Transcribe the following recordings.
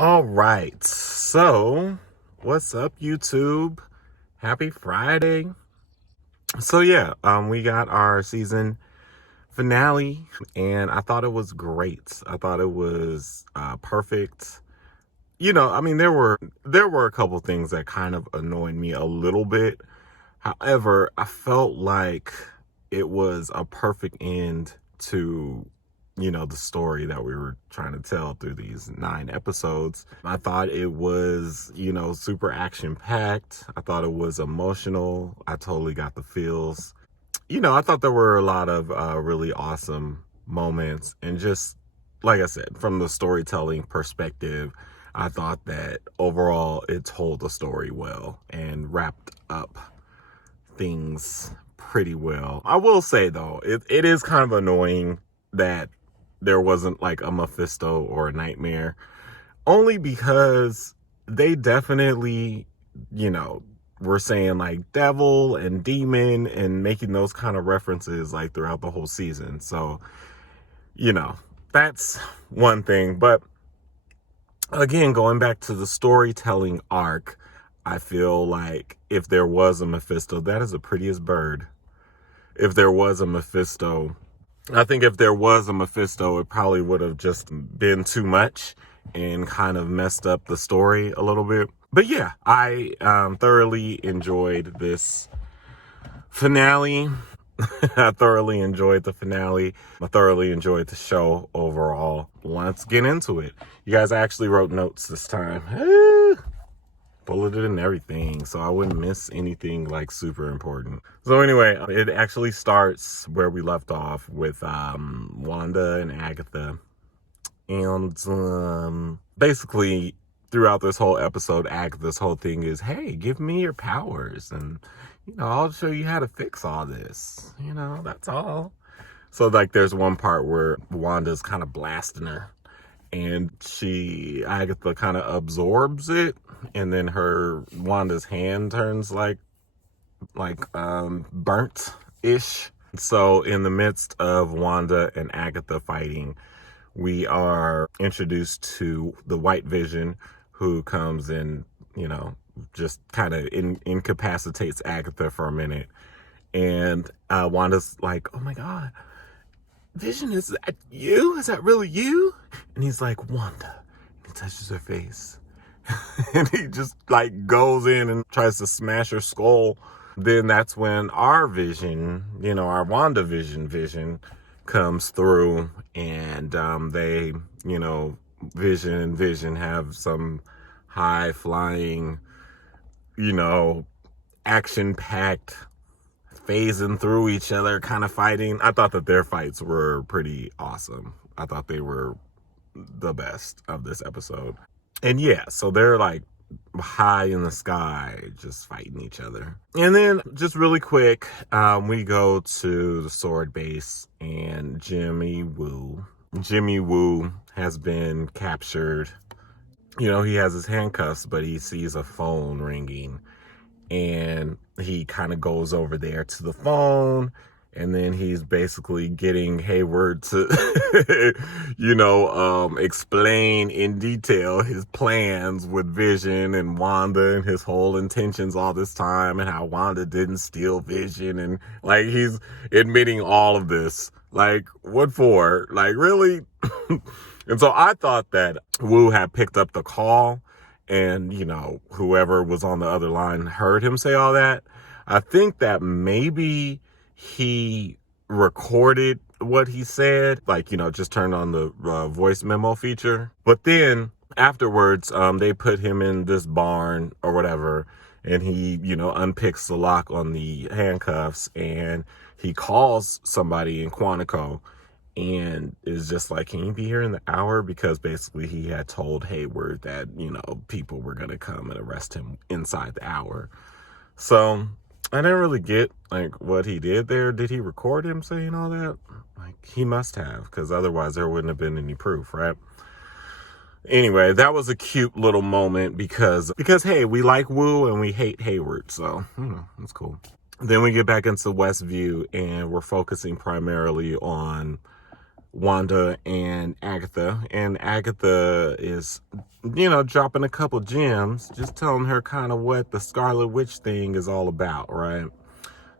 All right. So, what's up, YouTube? Happy Friday. So yeah, we got our season finale, and I thought it was great. I thought it was perfect. I mean, there were a couple things that kind of annoyed me a little bit. However, I felt like it was a perfect end to, the story that we were trying to tell through these 9 episodes. I thought it was, super action packed. I thought it was emotional. I totally got the feels. I thought there were a lot of really awesome moments. And just like I said, from the storytelling perspective, I thought that overall it told the story well and wrapped up things pretty well. I will say though, it is kind of annoying that there wasn't like a Mephisto or a Nightmare, only because they definitely, were saying like devil and demon and making those kind of references like throughout the whole season. So, that's one thing. But again, going back to the storytelling arc, I feel like if there was a Mephisto, that is the prettiest bird. If there was a Mephisto, I think if there was a Mephisto, it probably would have just been too much and kind of messed up the story a little bit. But yeah, I thoroughly enjoyed this finale. I thoroughly enjoyed the finale. I thoroughly enjoyed the show overall. Let's get into it. You guys actually wrote notes this time. Bulleted and everything, so I wouldn't miss anything like super important. So anyway, it actually starts where we left off with Wanda and Agatha. And basically throughout this whole episode, Agatha's whole thing is, hey, give me your powers and I'll show you how to fix all this. That's all. So like there's one part where Wanda's kind of blasting her, and Agatha kind of absorbs it, and then Wanda's hand turns like burnt-ish. So in the midst of Wanda and Agatha fighting, we are introduced to the White Vision, who comes in, just kind of incapacitates Agatha for a minute. And Wanda's like, oh my God, Vision, is that you? Is that really you? And he's like, Wanda. He touches her face. And he just like goes in and tries to smash her skull. Then that's when our vision, our Wandavision vision comes through, and they, Vision and Vision have some high flying, action packed, phasing through each other kind of fighting. I thought that their fights were pretty awesome. I thought they were the best of this episode. And yeah, so they're like high in the sky just fighting each other. And then just really quick, we go to the sword base, and Jimmy Woo has been captured. He has his handcuffs, but he sees a phone ringing, and he kind of goes over there to the phone, and then he's basically getting Hayward to, explain in detail his plans with Vision and Wanda and his whole intentions all this time, and how Wanda didn't steal Vision, and like he's admitting all of this. Like, what for? Like, really? And so I thought that Wu had picked up the call, and, whoever was on the other line heard him say all that. I think that maybe he recorded what he said, like, just turned on the voice memo feature. But then afterwards, they put him in this barn or whatever, and he, unpicks the lock on the handcuffs, and he calls somebody in Quantico, and is just like, can you be here in the hour? Because basically he had told Hayward that, people were going to come and arrest him inside the hour. So I didn't really get like what he did there. Did he record him saying all that? Like, he must have, because otherwise there wouldn't have been any proof, right? Anyway, that was a cute little moment because hey, we like Wu and we hate Hayward. So, that's cool. Then we get back into Westview, and we're focusing primarily on Wanda and Agatha. And Agatha is, dropping a couple gems, just telling her kind of what the Scarlet Witch thing is all about, right?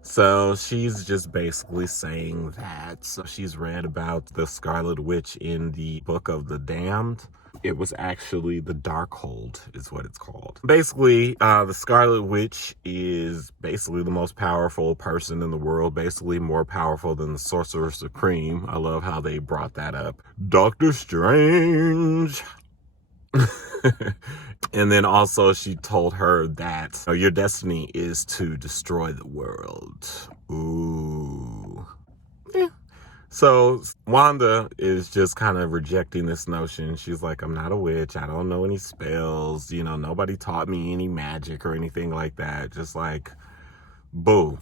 So she's just basically saying that she's read about the Scarlet Witch in the Book of the Damned. It was actually the Darkhold is what it's called. Basically, the Scarlet Witch is basically the most powerful person in the world, basically more powerful than the Sorcerer Supreme. I love how they brought that up. Doctor Strange. And then also she told her that your destiny is to destroy the world. Ooh. Yeah. So Wanda is just kind of rejecting this notion. She's like, I'm not a witch. I don't know any spells. Nobody taught me any magic or anything like that. Just like, boo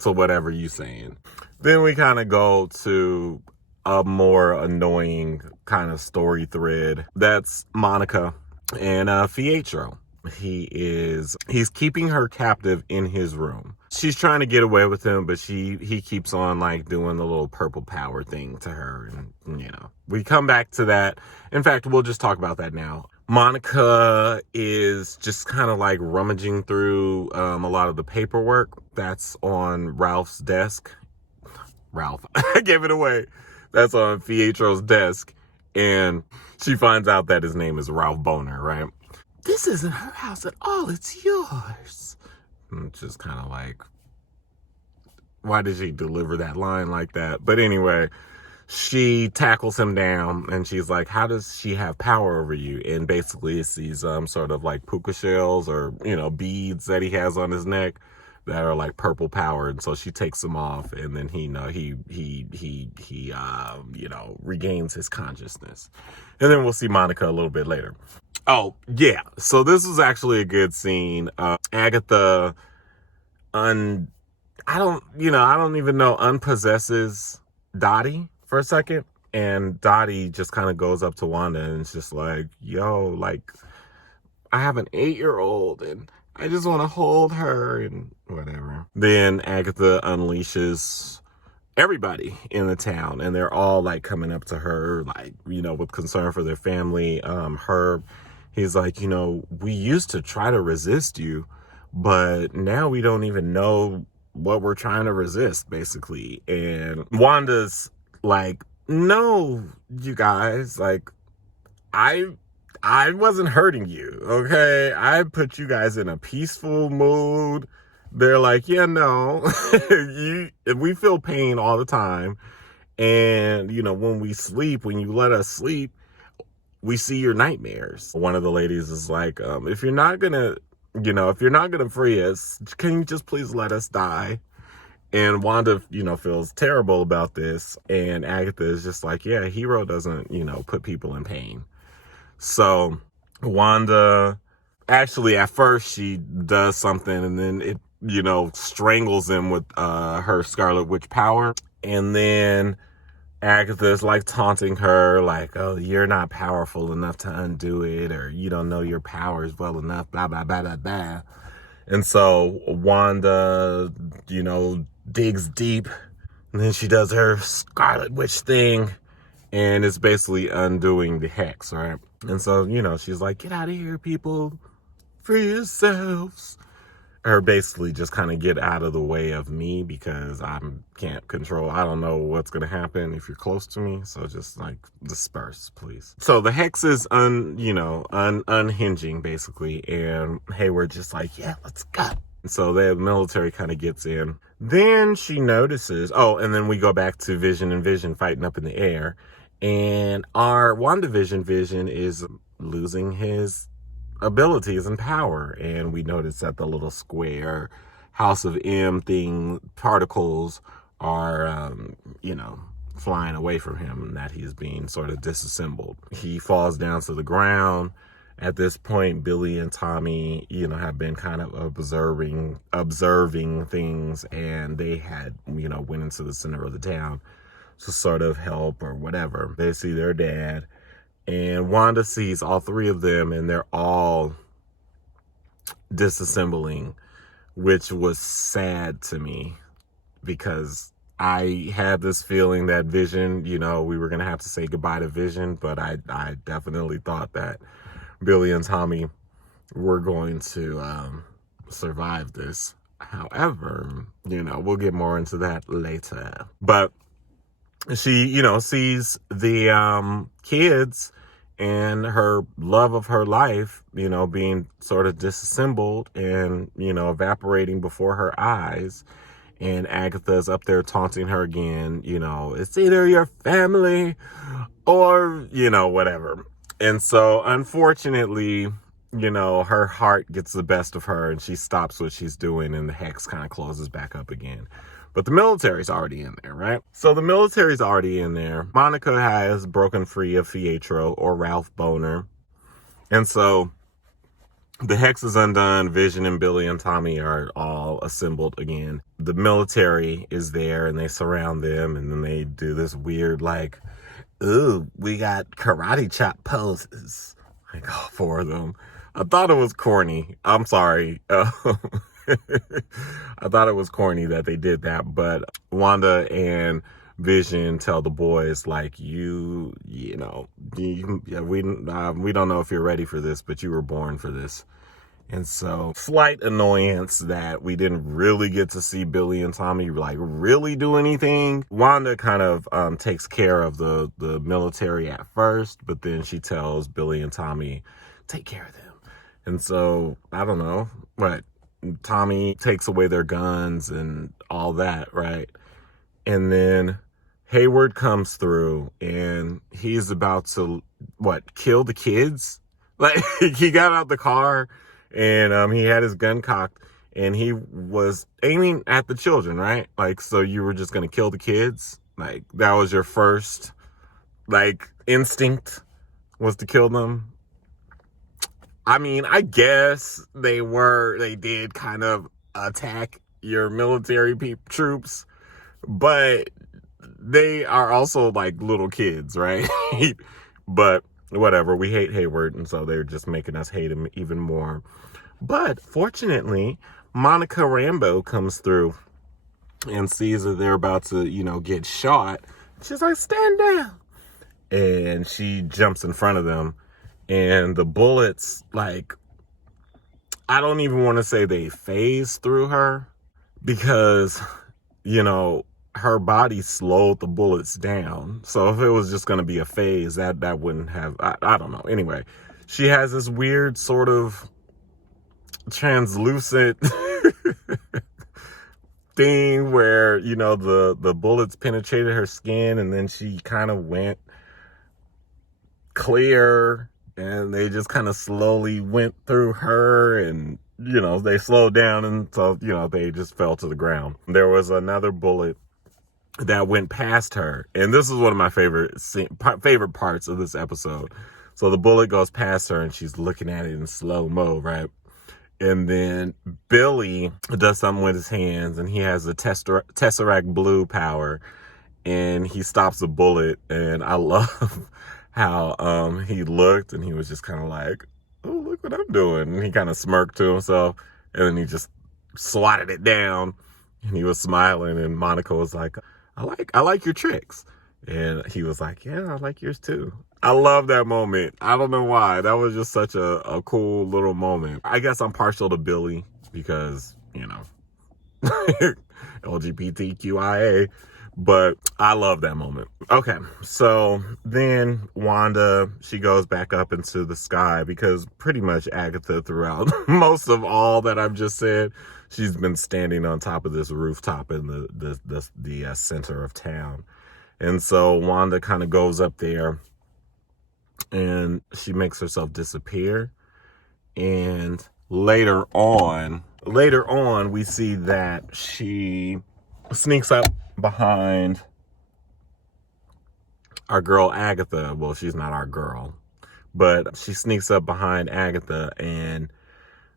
to whatever you saying. Then we kind of go to a more annoying kind of story thread. That's Monica and Pietro. He's keeping her captive in his room. She's trying to get away with him, but he keeps on like doing the little purple power thing to her. And we come back to that. In fact, we'll just talk about that now. Monica is just kind of like rummaging through a lot of the paperwork that's on Ralph's desk. Ralph, I gave it away. That's on Pietro's desk. And she finds out that his name is Ralph Boner, right? This isn't her house at all. It's yours. And it's just kind of like, why did she deliver that line like that? But anyway, she tackles him down and she's like, how does she have power over you? And basically it's these sort of like puka shells or, beads that he has on his neck that are like purple powered. So she takes them off and then he regains his consciousness. And then we'll see Monica a little bit later. Oh, yeah. So this was actually a good scene. Agatha I don't even know, unpossesses Dottie for a second. And Dottie just kind of goes up to Wanda and it's just like, yo, like, I have an 8-year-old and I just want to hold her and whatever. Then Agatha unleashes everybody in the town and they're all like coming up to her, like, with concern for their family. Herb, he's like, we used to try to resist you, but now we don't even know what we're trying to resist, basically. And Wanda's like, no, you guys, like, I wasn't hurting you, okay? I put you guys in a peaceful mood. They're like, yeah, no, we feel pain all the time. And, when we sleep, when you let us sleep, we see your nightmares. One of the ladies is like, if you're not gonna free us, can you just please let us die? And Wanda, feels terrible about this. And Agatha is just like, yeah, hero doesn't, put people in pain. So Wanda, actually at first she does something and then it, strangles him with her Scarlet Witch power. And then Agatha's like taunting her, like, oh, you're not powerful enough to undo it, or you don't know your powers well enough, blah, blah, blah, blah, blah. And so Wanda, digs deep, and then she does her Scarlet Witch thing, and it's basically undoing the hex, right? And so, she's like, get out of here, people, free yourselves. Or basically just kind of get out of the way of me because I don't know what's going to happen if you're close to me. So just like disperse, please. So the hex is unhinging basically. And Hayward just like, yeah, let's go. So the military kind of gets in. Then she notices, and then we go back to Vision and Vision fighting up in the air. And our Wandavision Vision is losing his abilities and power, and we notice that the little square House of M thing particles are flying away from him, and that he's being sort of disassembled. He falls down to the ground. At this point, Billy and Tommy have been kind of observing things, and they had went into the center of the town to sort of help or whatever. They see their dad. And Wanda sees all three of them, and they're all disassembling, which was sad to me because I had this feeling that Vision, we were going to have to say goodbye to Vision, but I definitely thought that Billy and Tommy were going to survive this. However, we'll get more into that later. But she, sees the kids and her love of her life, being sort of disassembled and, evaporating before her eyes. And Agatha's up there taunting her again, it's either your family or, whatever. And so, unfortunately, her heart gets the best of her and she stops what she's doing and the hex kind of closes back up again. But the military's already in there, right? So the military's already in there. Monica has broken free of Pietro or Ralph Boner. And so the hex is undone. Vision and Billy and Tommy are all assembled again. The military is there and they surround them and then they do this weird ooh, we got karate chop poses. All four of them. I thought it was corny. I'm sorry. I thought it was corny that they did that, but Wanda and Vision tell the boys we don't know if you're ready for this, but you were born for this. And so, slight annoyance that we didn't really get to see Billy and Tommy really do anything. Wanda kind of takes care of the military at first, but then she tells Billy and Tommy, take care of them. And so, I don't know, Tommy takes away their guns and all that, right? And then Hayward comes through and he's about to, kill the kids? He got out the car and he had his gun cocked and he was aiming at the children, right? So you were just going to kill the kids? That was your first, instinct was to kill them? I mean, I guess they did kind of attack your military troops, but they are also little kids, right? But whatever, we hate Hayward, and so they're just making us hate him even more. But fortunately, Monica Rambeau comes through and sees that they're about to, get shot. She's like, stand down. And she jumps in front of them. And the bullets, I don't even want to say they phase through her because, her body slowed the bullets down. So if it was just going to be a phase, that wouldn't have, I don't know. Anyway, she has this weird sort of translucent thing where, the bullets penetrated her skin and then she kind of went clear. And they just kind of slowly went through her and, they slowed down. And so, they just fell to the ground. There was another bullet that went past her. And this is one of my favorite parts of this episode. So the bullet goes past her and she's looking at it in slow-mo, right? And then Billy does something with his hands and he has a Tesseract blue power and he stops the bullet. And I love how he looked and he was just kind of oh, look what I'm doing. And he kind of smirked to himself and then he just swatted it down and he was smiling and Monica was like, I like your tricks. And he was like, yeah, I like yours too. I love that moment. I don't know why. That was just such a cool little moment. I guess I'm partial to Billy because, LGBTQIA. But I love that moment. Okay, so then Wanda, she goes back up into the sky because pretty much Agatha throughout most of all that I've just said, she's been standing on top of this rooftop in the center of town. And so Wanda kind of goes up there and she makes herself disappear. And later on, we see that she sneaks up behind our girl Agatha. Well, she's not our girl, but she sneaks up behind Agatha and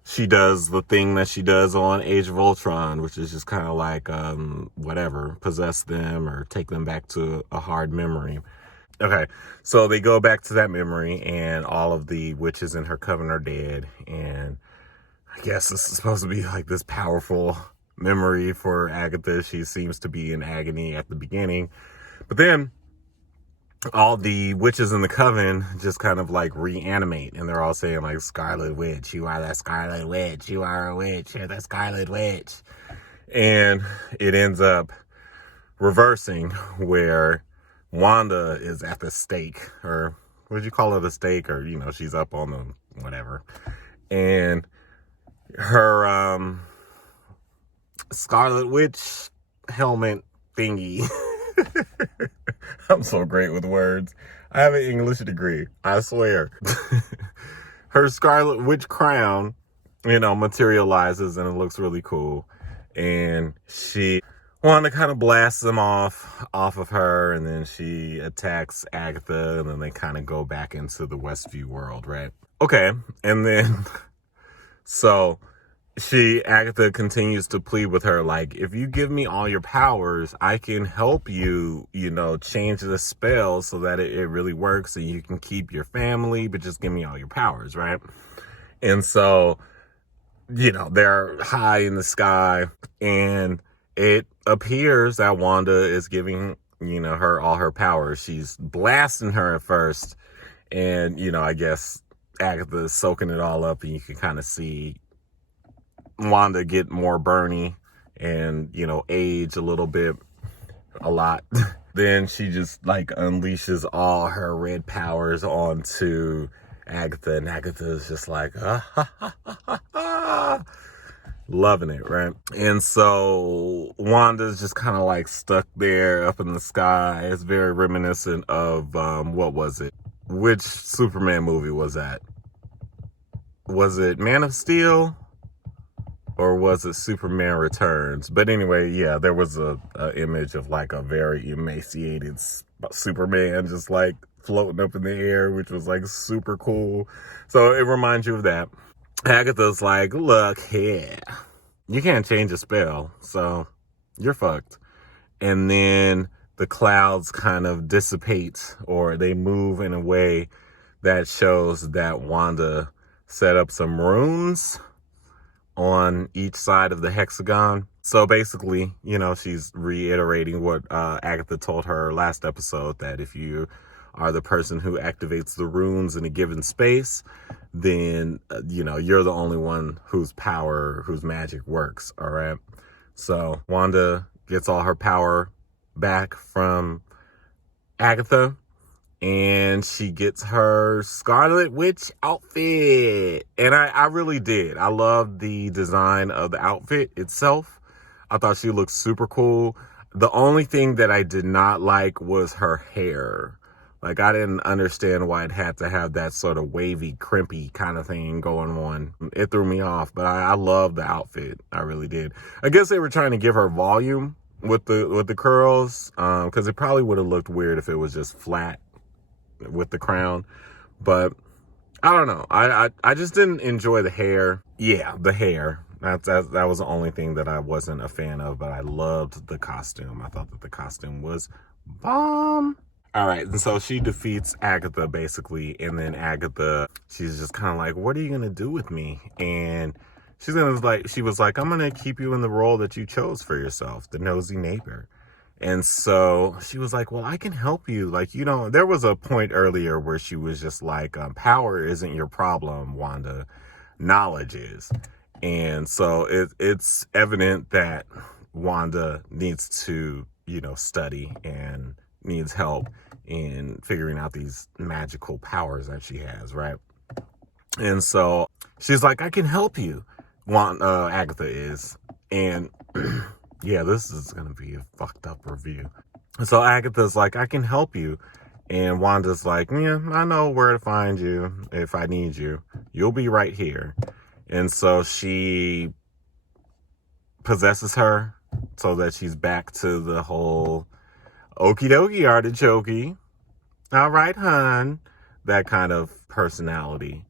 she does the thing that she does on Age of Ultron, which is just kind of whatever, possess them or take them back to a hard memory. Okay, so they go back to that memory and all of the witches in her coven are dead. And I guess this is supposed to be this powerful memory for Agatha. She seems to be in agony at the beginning. But then all the witches in the coven just kind of like reanimate, and they're all saying like, Scarlet Witch, you are the Scarlet Witch, you are a witch, you're the Scarlet Witch. And it ends up reversing where Wanda is at the stake, or would you call it a stake, or she's up on the whatever, and her Scarlet Witch helmet thingy. I'm so great with words. I have an English degree, I swear. Her Scarlet Witch crown, materializes, and it looks really cool. And Wanda kind of blasts them off of her, and then she attacks Agatha, and then they kind of go back into the Westview world, right? Okay, and then so Agatha continues to plead with her, like, if you give me all your powers, I can help you, change the spell so that it really works and you can keep your family, but just give me all your powers, right? And so, they're high in the sky, and it appears that Wanda is giving, her all her powers. She's blasting her at first, and, I guess Agatha is soaking it all up, and you can kind of see Wanda get more burny and, age a lot. Then she just like unleashes all her red powers onto Agatha, and Agatha is just like, loving it, right? And so Wanda's just kind of like stuck there up in the sky. It's very reminiscent of, what was it? Which Superman movie was that? Was it Man of Steel? Or was it Superman Returns? But anyway, yeah, there was a image of like a very emaciated Superman just like floating up in the air, which was like super cool. So it reminds you of that. Agatha's like, look here, you can't change a spell, so you're fucked. And then the clouds kind of dissipate, or they move in a way that shows that Wanda set up some runes on each side of the hexagon. So basically, she's reiterating what Agatha told her last episode, that if you are the person who activates the runes in a given space, then, you're the only one whose magic works, all right? So Wanda gets all her power back from Agatha, and she gets her Scarlet Witch outfit. And I really did. I loved the design of the outfit itself. I thought she looked super cool. The only thing that I did not like was her hair. Like, I didn't understand why it had to have that sort of wavy, crimpy kind of thing going on. It threw me off, but I loved the outfit. I really did. I guess they were trying to give her volume with the curls, because it probably would have looked weird if it was just flat with the crown. But I don't know. I just didn't enjoy the hair. Yeah, the hair. That was the only thing that I wasn't a fan of, but I loved the costume. I thought that the costume was bomb. All right, and so she defeats Agatha, basically, and then Agatha, she's just kind of like, what are you going to do with me? And she was like, I'm going to keep you in the role that you chose for yourself, the nosy neighbor. And so she was like, well, I can help you. Like, there was a point earlier where she was just like, power isn't your problem, Wanda. Knowledge is. And so it's evident that Wanda needs to, study and needs help in figuring out these magical powers that she has, right? And so she's like, I can help you. Agatha is. And yeah, this is going to be a fucked up review. So Agatha's like, I can help you. And Wanda's like, yeah, I know where to find you if I need you. You'll be right here. And so she possesses her so that she's back to the whole okie dokie artichoke. All right, hun. That kind of personality.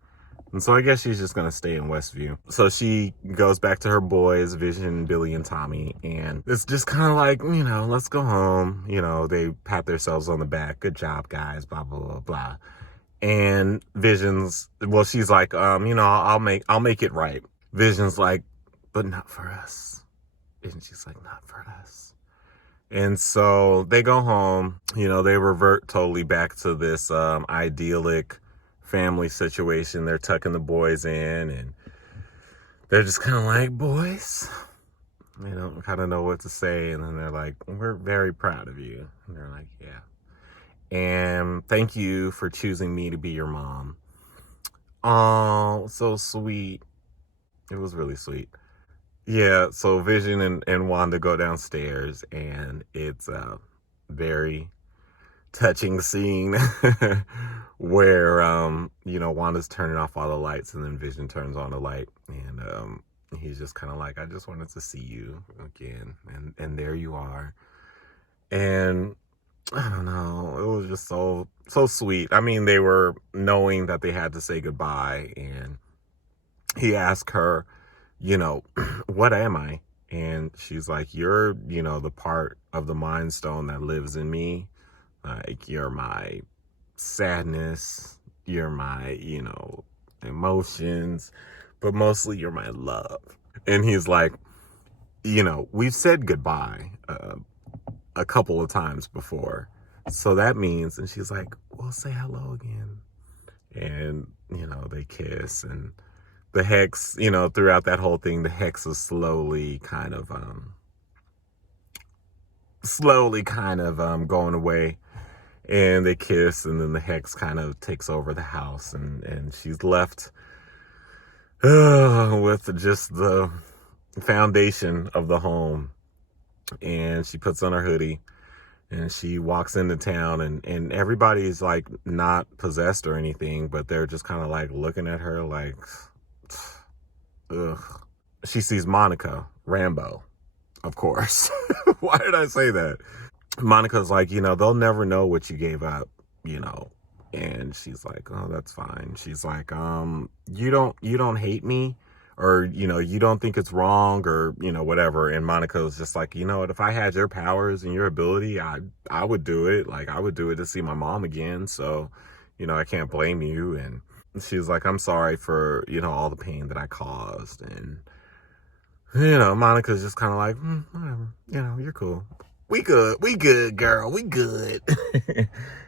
And so I guess she's just going to stay in Westview. So she goes back to her boys, Vision, Billy, and Tommy. And it's just kind of like, let's go home. They pat themselves on the back. Good job, guys, blah, blah, blah, blah. And she's like, I'll make it right. Vision's like, but not for us. And she's like, not for us. And so they go home, they revert totally back to this idyllic family situation. They're tucking the boys in, and they're just kind of like, boys, they don't kind of know what to say. And then they're like, we're very proud of you. And they're like, yeah. And thank you for choosing me to be your mom. Oh, so sweet. It was really sweet. Yeah, so Vision and Wanda go downstairs, and it's a very touching scene where, Wanda's turning off all the lights, and then Vision turns on the light, and he's just kind of like, I just wanted to see you again, and there you are. And I don't know, it was just so sweet. I mean, they were knowing that they had to say goodbye, and he asked her, what am I? And she's like, you're, the part of the Mind Stone that lives in me. Like, you're my sadness, you're my, emotions, but mostly you're my love. And he's like, we've said goodbye a couple of times before. So that means, and she's like, well, say hello again. And, they kiss, and the hex, throughout that whole thing, the hex is slowly kind of going away, and they kiss, and then the hex kind of takes over the house, and she's left with just the foundation of the home. And she puts on her hoodie, and she walks into town, and everybody's like not possessed or anything, but they're just kind of like looking at her like, ugh. She sees Monica Rambeau, of course. Why did I say that? Monica's like, they'll never know what you gave up, and she's like, oh, that's fine. She's like, you don't hate me, or, you don't think it's wrong, or, whatever. And Monica's just like, what, if I had your powers and your ability, I would do it. Like, I would do it to see my mom again. So, I can't blame you. And she's like, I'm sorry for, all the pain that I caused. And, Monica's just kind of like, whatever, you're cool. We good, girl. We good.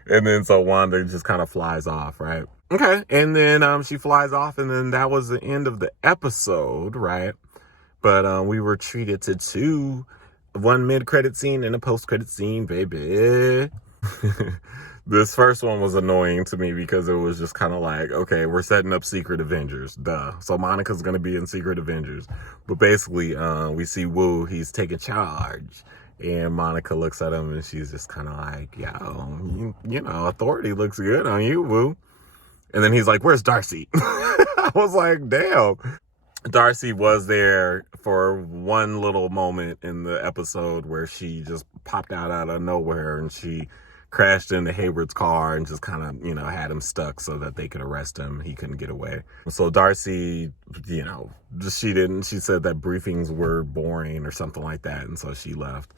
And then so Wanda just kind of flies off, right? Okay. And then she flies off, and then that was the end of the episode, right? But we were treated to one mid-credit scene and a post-credit scene, baby. This first one was annoying to me because it was just kind of like, okay, we're setting up Secret Avengers, duh. So Monica's going to be in Secret Avengers. But basically, we see Wu, he's taking charge. And Monica looks at him, and she's just kind of like, yo, authority looks good on you, Wu. And then he's like, where's Darcy? I was like, damn. Darcy was there for one little moment in the episode where she just popped out of nowhere, and she crashed into Hayward's car and just kind of, had him stuck so that they could arrest him. He couldn't get away. So Darcy, she said that briefings were boring or something like that. And so she left.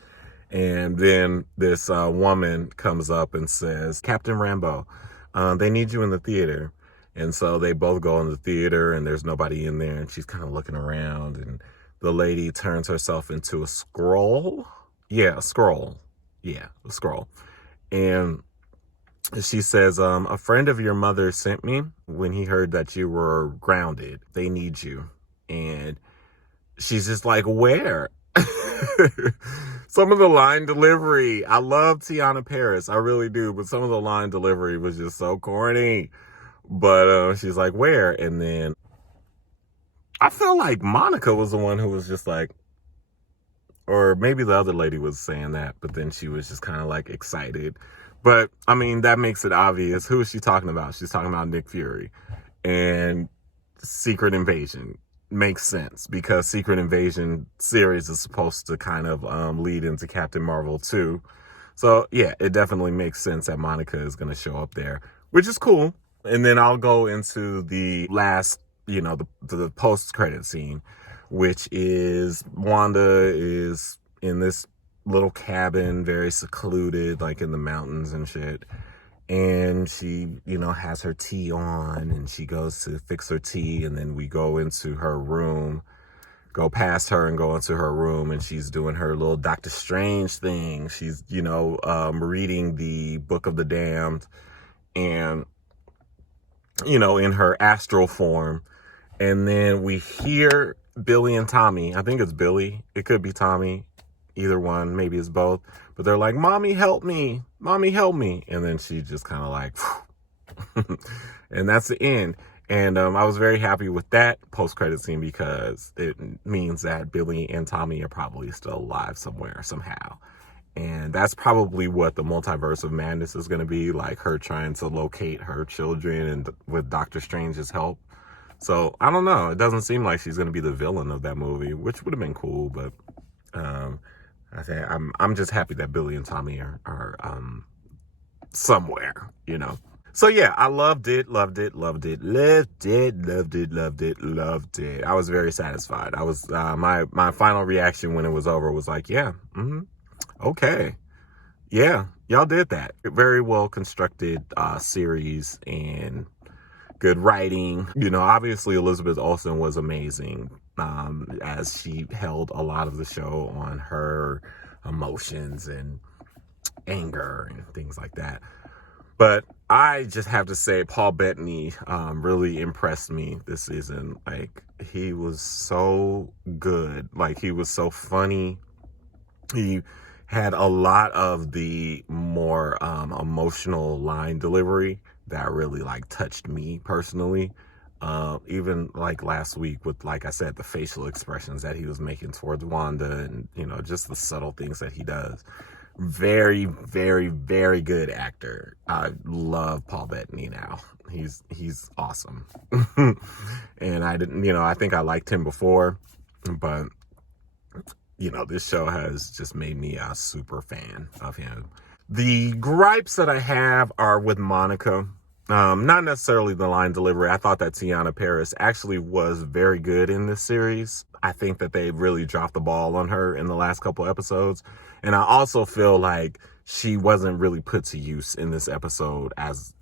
And then this woman comes up and says, Captain Rambeau, they need you in the theater. And so they both go in the theater, and there's nobody in there, and she's kind of looking around, and the lady turns herself into a scroll. Yeah, a scroll. Yeah, a scroll. And she says, a friend of your mother sent me when he heard that you were grounded. They need you. And she's just like, where? Some of the line delivery, I love Tiana Paris, I really do, but some of the line delivery was just so corny. But she's like, where? And then I feel like Monica was the one who was just like, or maybe the other lady was saying that, but then she was just kind of like excited. But I mean, that makes it obvious. Who is she talking about? She's talking about Nick Fury. And Secret Invasion makes sense, because Secret Invasion series is supposed to kind of lead into Captain Marvel 2. So yeah, it definitely makes sense that Monica is going to show up there, which is cool. And then I'll go into the last, the post-credit scene, which is Wanda is in this little cabin, very secluded, like in the mountains and shit. And she, has her tea on, and she goes to fix her tea, and then we go into her room, go past her and go into her room, and she's doing her little Doctor Strange thing. She's, reading the Book of the Damned, and, in her astral form. And then we hear Billy and Tommy. I think it's Billy. It could be Tommy. Either one. Maybe it's both. But they're like, Mommy, help me. Mommy, help me. And then she just kind of like, and that's the end. And I was very happy with that post-credit scene because it means that Billy and Tommy are probably still alive somewhere, somehow. And that's probably what the multiverse of madness is going to be, like her trying to locate her children and with Doctor Strange's help. So I don't know. It doesn't seem like she's going to be the villain of that movie, which would have been cool. But I'm just happy that Billy and Tommy are somewhere, So yeah, I loved it. I was very satisfied. I was my final reaction when it was over was like, yeah, okay, yeah, y'all did that. Very well constructed series and good writing. Obviously Elizabeth Olsen was amazing as she held a lot of the show on her emotions and anger and things like that. But I just have to say, Paul Bettany really impressed me this season. Like, he was so good. Like, he was so funny. He had a lot of the more emotional line delivery that really, like, touched me personally. Even, like, last week with, like I said, the facial expressions that he was making towards Wanda and, just the subtle things that he does. Very, very, very good actor. I love Paul Bettany now. He's awesome. And I think I liked him before, but this show has just made me a super fan of him. The gripes that I have are with Monica. Not necessarily the line delivery. I thought that Tiana Paris actually was very good in this series. I think that they really dropped the ball on her in the last couple episodes. And I also feel like she wasn't really put to use in this episode as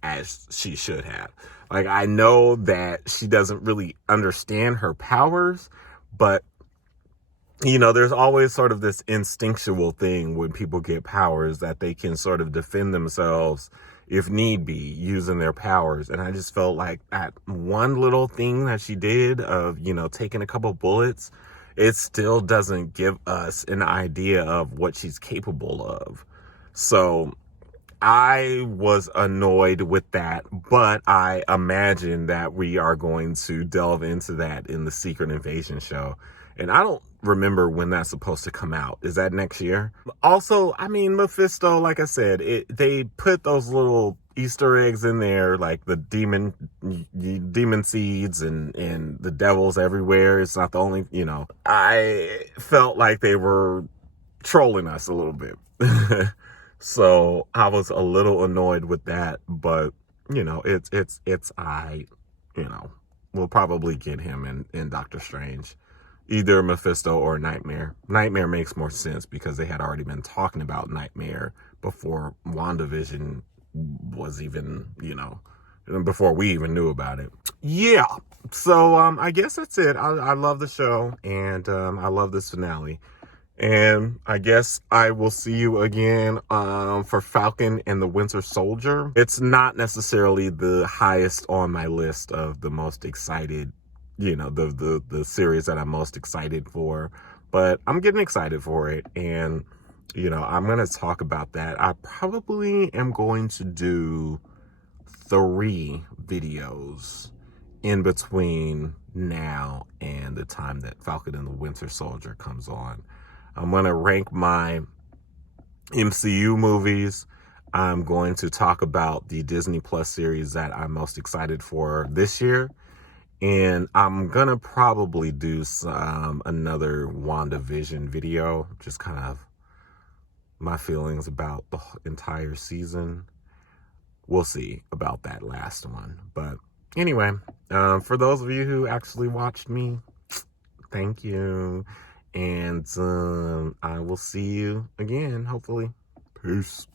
she should have. Like, I know that she doesn't really understand her powers, but there's always sort of this instinctual thing when people get powers that they can sort of defend themselves if need be, using their powers. And I just felt like that one little thing that she did of, taking a couple bullets, it still doesn't give us an idea of what she's capable of. So I was annoyed with that, but I imagine that we are going to delve into that in the Secret Invasion show. And I don't remember when that's supposed to come out. Is that next year? Also, Mephisto, like I said, they put those little Easter eggs in there, like the demon seeds and the devils everywhere. It's not the only, I felt like they were trolling us a little bit. So I was a little annoyed with that, but we'll probably get him in Doctor Strange. Either Mephisto or Nightmare. Nightmare makes more sense because they had already been talking about Nightmare before Wandavision was even, before we even knew about it. Yeah. So I guess that's it. I love the show, and I love this finale. And I guess I will see you again for Falcon and the Winter Soldier. It's not necessarily the highest on my list of the most excited, the series that I'm most excited for, but I'm getting excited for it. And, I'm going to talk about that. I probably am going to do 3 videos in between now and the time that Falcon and the Winter Soldier comes on. I'm going to rank my MCU movies. I'm going to talk about the Disney Plus series that I'm most excited for this year. And I'm going to probably do another WandaVision video, just kind of my feelings about the entire season. We'll see about that last one. But anyway, for those of you who actually watched me, thank you. And I will see you again, hopefully. Peace.